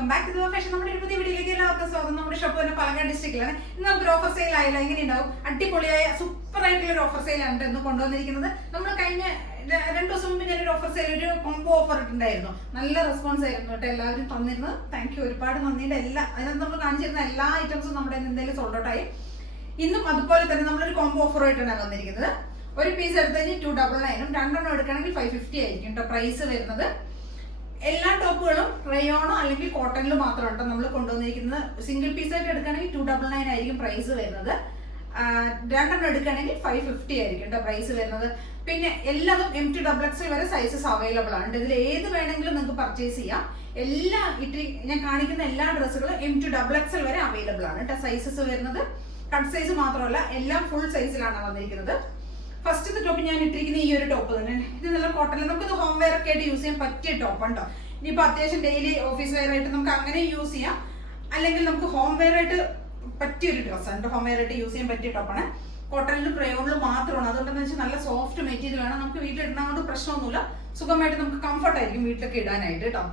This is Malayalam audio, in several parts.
Welcome back to fashion. നമ്മുടെ ഒരു പുതിയ വീഡിയോയിലേക്ക് എല്ലാവർക്കും സ്വാഗതം. നമ്മുടെ ഷോപ്പ് തന്നെ പാലക്കാട് ഡിസ്ട്രിക്റ്റിലാണ്. ഇന്ന് നമുക്കൊരു ഓഫർ സെയിൽ ആയില്ല, എങ്ങനെയുണ്ടാവും? അടിപൊളിയായ സൂപ്പർ ആയിട്ടുള്ള ഒരു ഓഫർ സെയിലാണ് ഇന്ന് കൊണ്ടുവന്നിരിക്കുന്നത്. നമ്മൾ കഴിഞ്ഞ 2 ദിവസം മുമ്പ് ഞാനൊരു ഓഫർ സെയിൽ, ഒരു കോംബോ ഓഫർ ഇട്ടുണ്ടായിരുന്നു. നല്ല റെസ്പോൺസ് ആയിരുന്നു കേട്ടോ, എല്ലാവരും തന്നിരുന്നത്. താങ്ക് യു, ഒരുപാട് നന്ദിയുടെ. അതിനകത്ത് നമ്മൾ കാണിച്ചിരുന്ന എല്ലാ ഐറ്റംസും നമ്മുടെ എന്തായാലും സോൾഡ് ഔട്ട് ആയി. ഇന്നും അതുപോലെ തന്നെ നമ്മളൊരു കോംബോ ഓഫർ ആയിട്ടാണ് വന്നിരിക്കുന്നത്. ഒരു പീസ് എടുത്ത് കഴിഞ്ഞാൽ 299, രണ്ടെണ്ണം എടുക്കുകയാണെങ്കിൽ 550 ആയിരിക്കും കേട്ടോ പ്രൈസ് വരുന്നത്. എല്ലാ ടോപ്പുകളും റയോണോ അല്ലെങ്കിൽ കോട്ടണിലും മാത്രമാണ് നമ്മൾ കൊണ്ടുവന്നിരിക്കുന്നത്. സിംഗിൾ പീസ് ആയിട്ട് എടുക്കുകയാണെങ്കിൽ 299 ആയിരിക്കും പ്രൈസ് വരുന്നത്. രണ്ടെണ്ണം എടുക്കുകയാണെങ്കിൽ 550 ആയിരിക്കും കേട്ടോ പ്രൈസ് വരുന്നത്. പിന്നെ എല്ലാതും M2XX വരെ സൈസസ് അവൈലബിൾ ആണ്. ഇതിൽ ഏത് വേണമെങ്കിലും നിങ്ങൾക്ക് പർച്ചേസ് ചെയ്യാം. ഞാൻ കാണിക്കുന്ന എല്ലാ ഡ്രസ്സുകളും M2XX വരെ അവൈലബിൾ ആണ് കേട്ടോ. സൈസസ് വരുന്നത് കട്ട് സൈസ് മാത്രമല്ല, എല്ലാം ഫുൾ സൈസിലാണ് വന്നിരിക്കുന്നത്. ഫസ്റ്റ് ടോപ്പ് ഞാൻ ഇട്ടിരിക്കുന്ന ഈ ഒരു ടോപ്പ് തന്നെ. ഇത് നല്ല കോട്ടണിൽ നമുക്കിത് ഹോം വെയർ ഒക്കെ ആയിട്ട് യൂസ് ചെയ്യാൻ പറ്റിയ ടോപ്പ് ഉണ്ടോ. ഇനിയിപ്പോൾ അത്യാവശ്യം ഡെയിലി ഓഫീസ് വെയർ ആയിട്ട് നമുക്ക് അങ്ങനെ യൂസ് ചെയ്യാം, അല്ലെങ്കിൽ നമുക്ക് ഹോം വെയർ ആയിട്ട് പറ്റിയൊരു ഡ്രസ്സാണ്. ഹോം വെയർ ആയിട്ട് യൂസ് ചെയ്യാൻ പറ്റിയ ടോപ്പാണ്. കോട്ടണിലും ക്രയോണിലും മാത്രമാണ്. അതുകൊണ്ടെന്ന് വെച്ചാൽ നല്ല സോഫ്റ്റ് മെറ്റീരിയൽ ആണ്. നമുക്ക് വീട്ടിൽ ഇടുന്നതുകൊണ്ട് പ്രശ്നമൊന്നുമില്ല, സുഖമായിട്ട് നമുക്ക് കംഫർട്ട് ആയിരിക്കും വീട്ടിലൊക്കെ ഇടാനായിട്ട് കേട്ടോ.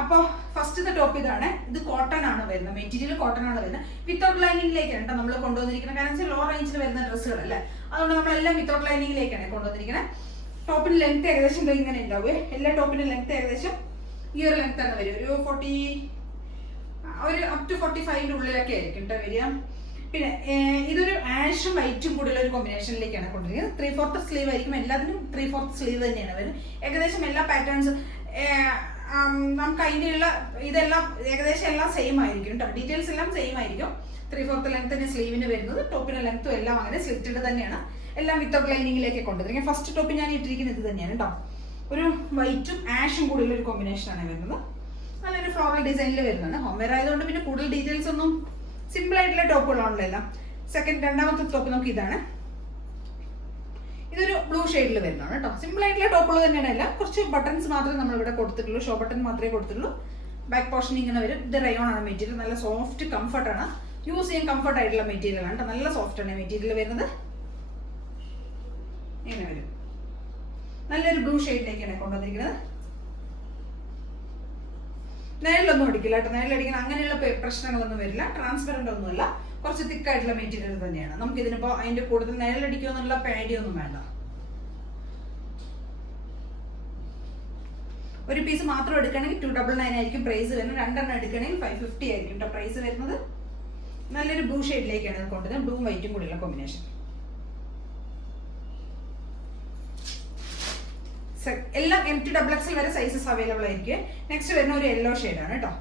അപ്പോൾ ഫസ്റ്റത്തെ ടോപ്പ് ഇതാണ്. ഇത് കോട്ടൺ ആണ് വരുന്നത്, മെറ്റീരിയൽ കോട്ടൺ ആണ് വരുന്നത്. വിത്തൗട്ട് ലൈനിങ്ങിലേക്കാണ് കേട്ടോ നമ്മൾ കൊണ്ടുവന്നിരിക്കുന്നത്. കാരണം വെച്ചാൽ ലോ റേഞ്ചിൽ വരുന്ന ഡ്രസ്സുകളല്ലേ, അതുകൊണ്ട് നമ്മളെല്ലാം വിത്തൗട്ട് ലൈനിങ്ങിലേക്കാണ് കൊണ്ടുവന്നിരിക്കുന്നത്. ടോപ്പിന്റെ ലെങ്ത് ഏകദേശം ഇങ്ങനെ ഉണ്ടാവുക. എല്ലാ ടോപ്പിന്റെ ലെങ്ത് ഏകദേശം ഈ ഒരു ലെങ്ത് ആണ് വരും. ഒരു അപ് ടു 45 ഉള്ളിലൊക്കെ ആയിരിക്കും കേട്ടോ വരിക. പിന്നെ ഇതൊരു ആഷും വൈറ്റും കൂടിയുള്ള ഒരു കോമ്പിനേഷനിലേക്കാണ് കൊണ്ടുവരിക. 3/4 സ്ലീവ് ആയിരിക്കും. എല്ലാത്തിനും 3/4 സ്ലീവ് തന്നെയാണ് വരുന്നത്. ഏകദേശം എല്ലാ പാറ്റേൺസ് നമുക്ക് അതിൻ്റെയുള്ള ഇതെല്ലാം ഏകദേശം എല്ലാം സെയിം ആയിരിക്കും കേട്ടോ. ഡീറ്റെയിൽസ് എല്ലാം സെയിം ആയിരിക്കും. 3/4 ലെങ്ത്തിന് സ്ലീവിന് വരുന്നത്. ടോപ്പിന്റെ ലെങ്ത്തും എല്ലാം അങ്ങനെ സ്ലിറ്റഡ് തന്നെയാണ്. എല്ലാം വിത്തൗട്ട് ലൈനിങ്ങിലേക്ക് കൊണ്ടുവരിക. ഫസ്റ്റ് ടോപ്പ് ഞാൻ ഇട്ടിരിക്കുന്നത് ഇത് തന്നെയാണ് കേട്ടോ. ഒരു വൈറ്റും ആഷും കൂടിയുള്ള ഒരു കോമ്പിനേഷനാണ് വരുന്നത്. നല്ലൊരു ഫ്ലോറൽ ഡിസൈനിൽ വരുന്നതാണ്. ഹോം വെയർ ആയതുകൊണ്ട് പിന്നെ കൂടുതൽ ഡീറ്റെയിൽസ് ഒന്നും, സിമ്പിൾ ആയിട്ടുള്ള ടോപ്പുകളാണല്ലോ എല്ലാം. രണ്ടാമത്തെ ടോപ്പ് നമുക്ക് ഇതാണ്. ഇതൊരു ബ്ലൂ ഷെയ്ഡിൽ വരുന്നതാണ് കേട്ടോ. സിമ്പിൾ ആയിട്ടുള്ള ടോപ്പുകൾ തന്നെയാണ് എല്ലാം. കുറച്ച് ബട്ടൺസ് മാത്രമേ നമ്മൾ ഇവിടെ കൊടുത്തിട്ടുള്ളൂ, ഷോ ബട്ടൺ മാത്രമേ കൊടുത്തിട്ടുള്ളൂ. ബാക്ക് പോർഷൻ ഇങ്ങനെ വരും. ഇത് റയോൺ ആണ് മെറ്റീരിയൽ. നല്ല സോഫ്റ്റ് കംഫർട്ടാണ്, യൂസ് ചെയ്യാൻ കംഫർട്ട് ആയിട്ടുള്ള മെറ്റീരിയൽ ആണ് കേട്ടോ. നല്ല സോഫ്റ്റ് ആണ് മെറ്റീരിയൽ വരുന്നത്. ഇങ്ങനെ വരും. നല്ലൊരു ബ്ലൂ ഷെയ്ഡിലേക്കാണ് കൊണ്ടുവന്നിരിക്കുന്നത്. നേരിലൊന്നും അടിക്കില്ല കേട്ടോ. നേരിലടിക്കാൻ അങ്ങനെയുള്ള പ്രശ്നങ്ങളൊന്നും വരില്ല. ട്രാൻസ്പെറന്റ് ഒന്നുമല്ല, കുറച്ച് തിക്കായിട്ടുള്ള മെറ്റീരിയൽ തന്നെയാണ്. നമുക്ക് ഇതിനിപ്പോ അതിന്റെ കൂടുതൽ നേരിലടിക്കുക എന്നുള്ള പേടിയൊന്നും വേണ്ട. ഒരു പീസ് മാത്രം എടുക്കുകയാണെങ്കിൽ 299 ആയിരിക്കും പ്രൈസ് വരുന്നത്. രണ്ടെണ്ണം എടുക്കുകയാണെങ്കിൽ 550 ആയിരിക്കും കേട്ടോ പ്രൈസ് വരുന്നത്. നല്ലൊരു ബ്ലൂ ഷെയ്ഡിലേക്കാണ് ഇത് കൊണ്ടുവരുന്നത്. ബ്ലൂവും വൈറ്റും കൂടിയുള്ള കോമ്പിനേഷൻ. എല്ലാം M2XX വരെ സൈസസ് അവൈലബിൾ ആയിരിക്കും. നെക്സ്റ്റ് വരുന്ന ഒരു യെല്ലോ ഷെയ്ഡാണ് കേട്ടോ.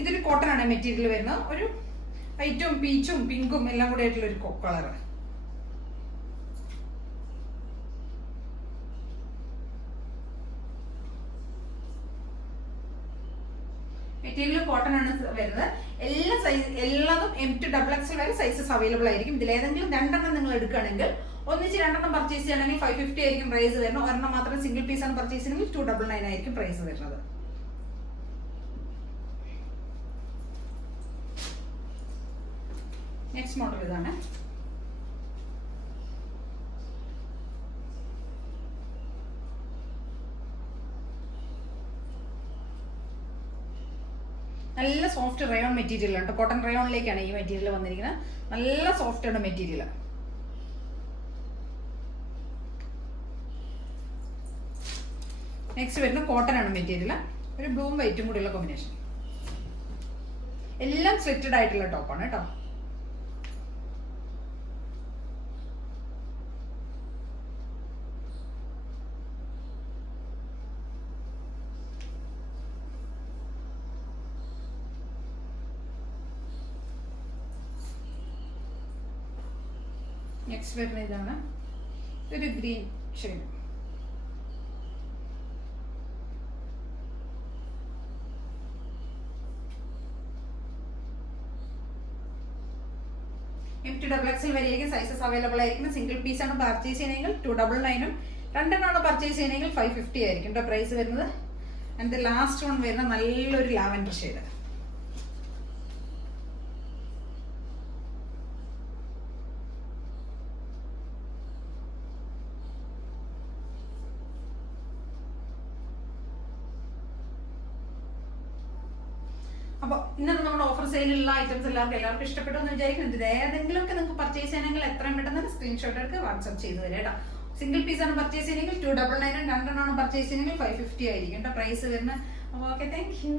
ഇതൊരു കോട്ടൺ ആണ് മെറ്റീരിയൽ വരുന്നത്. ഒരു വൈറ്റും പീച്ചും പിങ്കും എല്ലാം കൂടെ ആയിട്ടുള്ള ഒരു കളർ. മെറ്റീരിയൽ കോട്ടൺ ആണ് വരുന്നത്. എല്ലാതും M2XX വരെ സൈസസ് അവൈലബിൾ ആയിരിക്കും. ഇതിൽ ഏതെങ്കിലും രണ്ടെണ്ണം നിങ്ങൾ എടുക്കുകയാണെങ്കിൽ, ഒന്നിച്ച് രണ്ടെണ്ണം പർച്ചേസ് ചെയ്യണമെങ്കിൽ 550 ആയിരിക്കും പ്രൈസ് വരുന്നത്. ഒരെണ്ണം മാത്രം സിംഗിൾ പീസ് ആണ് പർച്ചേസ് ചെയ്യണമെങ്കിൽ 299 ആയിരിക്കും പ്രൈസ് വരുന്നത്. നെക്സ്റ്റ് മോഡൽ ഇതാണ്. നല്ല സോഫ്റ്റ് റയോൺ മെറ്റീരിയൽ ആണ്. കോട്ടൺ റയോണിലേക്കാണ് ഈ മെറ്റീരിയൽ വന്നിരിക്കുന്നത്. നല്ല സോഫ്റ്റ് ആണ് മെറ്റീരിയൽ. നെക്സ്റ്റ് വരുന്ന കോട്ടൺ ആണ് മെറ്റീരിയൽ. ഒരു ബ്ലൂവും വൈറ്റും കൂടിയുള്ള കോമ്പിനേഷൻ. എല്ലാം സ്ലിറ്റഡ് ആയിട്ടുള്ള ടോപ്പാണ് കേട്ടോ. നെക്സ്റ്റ് വരുന്ന ഇതാണ്. ഇതൊരു ഗ്രീൻ ഷെയ്ഡ്. M2XX വരെയൊക്കെ സൈസസ് അവൈലബിൾ ആയിരിക്കും. സിംഗിൾ പീസ് ആണ് പർച്ചേസ് ചെയ്യണമെങ്കിൽ 299, രണ്ടെണ്ണമാണ് പർച്ചേസ് ചെയ്യണമെങ്കിൽ 550 ആയിരിക്കും പ്രൈസ് വരുന്നത്. ആൻഡ് ലാസ്റ്റ് വൺ വരുന്ന നല്ലൊരു ലാവൻഡർ ഷെയ്ഡ്. അപ്പോൾ ഇന്നത്തെ നമ്മുടെ ഓഫർ സെയിലുള്ള ഐറ്റംസ് എല്ലാവർക്കും ഇഷ്ടപ്പെട്ടു എന്ന് വിചാരിക്കുന്നു. ഇത് ഏതെങ്കിലുമൊക്കെ നിങ്ങൾക്ക് പർച്ചേസ് ചെയ്യണമെങ്കിൽ എത്രയും പെട്ടെന്ന് സ്ക്രീൻഷോട്ട് എടുത്ത് വാട്സ്ആപ്പ് ചെയ്ത് തരാം കേട്ടോ. സിംഗിൾ പീസാണ് പർച്ചേസ് ചെയ്യണമെങ്കിൽ 299, രണ്ടെണ്ണമാണ് പർച്ചേസ് ചെയ്യണമെങ്കിൽ 550 ആയിരിക്കും കേട്ടോ പ്രൈസ് വരുന്നത്. അപ്പോൾ ഓക്കെ, താങ്ക് യു.